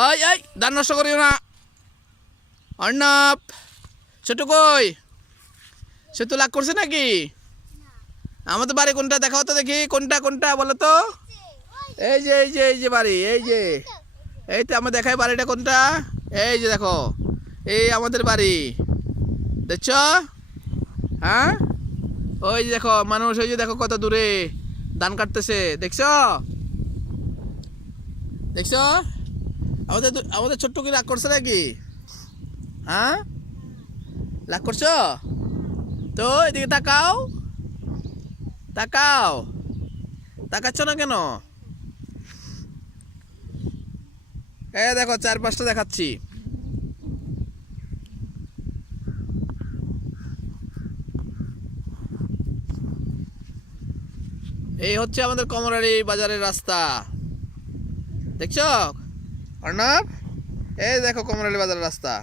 এই এই ধান নষ্ট করিও না। অর্ণব ছোট কই, সে তো লাগ করছে নাকি? আমাদের বাড়ি কোনটা দেখাও তো দেখি, কোনটা কোনটা বলো তো। এই যে এই যে এই যে বাড়ি, এই যে এই তো আমার দেখাই বাড়িটা কোনটা। এই যে দেখো, এই আমাদের বাড়ি দেখছো? হ্যাঁ ওই যে দেখো মানুষ, ওই যে দেখো কত দূরে ধান কাটতেছে, দেখছো দেখছো? আমাদের আমাদের ছোট্ট কি রাগ করছে নাকি? হ্যাঁ রাগ করছো তো? এদিকে তাকাও, তাকাও, তাকাচ্ছ না কেন? দেখো 4-5টা দেখাচ্ছি। এই হচ্ছে আমাদের কমরারি বাজারের রাস্তা, দেখছো অর্ণব? এই দেখো কমরালি বাজারের রাস্তা।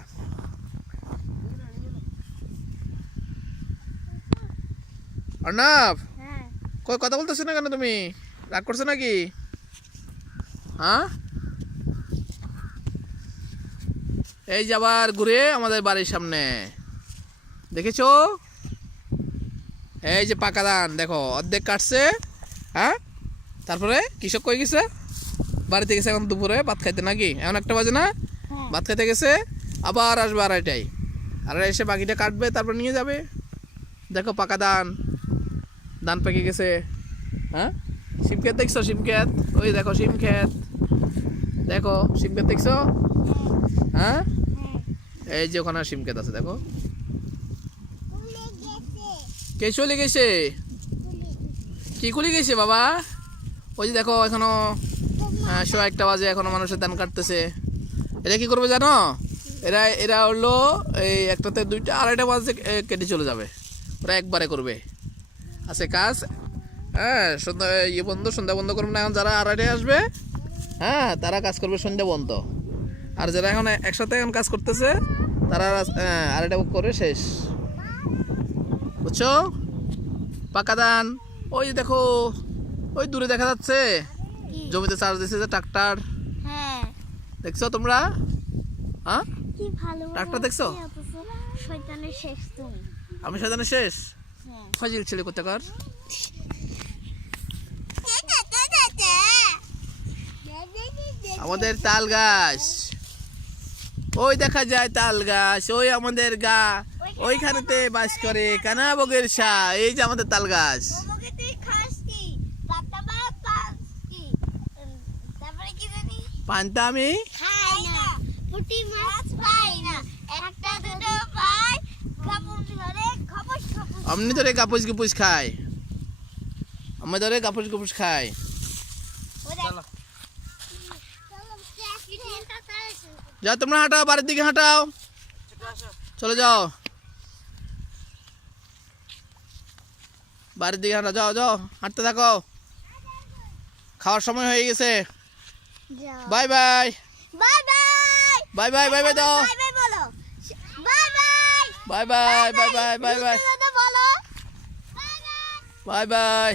অর্ণব কই কথা বলতেছো না কেন তুমি? রাগ করছো নাকি? হ্যাঁ এই যে আবার ঘুরে আমাদের বাড়ির সামনে, দেখেছো? এই যে পাকা ধান দেখো অর্ধেক কাটছে। হ্যাঁ তারপরে কৃষক কই গেছে? বাড়িতে গেছে এখন দুপুরে ভাত খাইতে নাকি? এখন 1টা বাজে না? ভাত খাইতে গেছে, আবার আসবে 2:30টায়। আর এসে বাকিটা কাটবে, তারপর নিয়ে যাবে। দেখো পাকা ধান, ধান পেকে গেছে। হ্যাঁ শিম ক্ষেত দেখছো? শিম ক্ষেত, ওই দেখো শিম ক্ষেত, দেখো শিম ক্ষেত দেখছো? হ্যাঁ এই যে ওখানে শিম ক্ষেত আছে, দেখো। কে চলে গেছে? কি খুলে গেছে বাবা? ওই যে দেখো এখনো 1:01 বাজে, এখনো মানুষের ধান কাটতেছে। এরা কি করবে জানো? এরা এরা হলো এই 1টা, 2টা, 2:30 বাজে কেটে চলে যাবে। ওরা একবারে করবে, আছে কাজ। হ্যাঁ সন্ধ্যা সন্ধ্যা বন্ধ করবে না। এখন যারা 2:30টায় আসবে, হ্যাঁ তারা কাজ করবে সন্ধ্যা বন্ধ। আর যারা এখন একসাথে এখন কাজ করতেছে, তারা 2:30 করে শেষ, বুঝছো? পাকা ধান ওই যে দেখো, ওই দূরে দেখা যাচ্ছে, জমিতে চার্জ দিচ্ছে যে ট্রাক্টর, দেখছো তোমরা? হ্যাঁ ট্রাক্টর দেখছো? আমি শয়তানের শেষ, ফাজিল ছেলে কোথাকার। আমাদের তাল গাছ, ওই দেখা যায় তাল গাছ, ওই আমাদের গা ওইখানেতে বাস করে কানা বগের শাহ। এই যে আমাদের তাল গাছ। পান্তা আমি অমনি ধরে কাপুস গুপুস খাই, আমি ধরে কাপুস গুপুস খাই। যাও তোমরা হাঁটাও, বাড়ির দিকে হাঁটাও, চলে যাও বাড়ির দিকে হাঁটা, যাও যাও হাঁটতে থাকো। খাওয়ার সময় হয়ে গেছে। Bye bye bye bye bye bye দাও, bye bye bye bye bye bye bye by.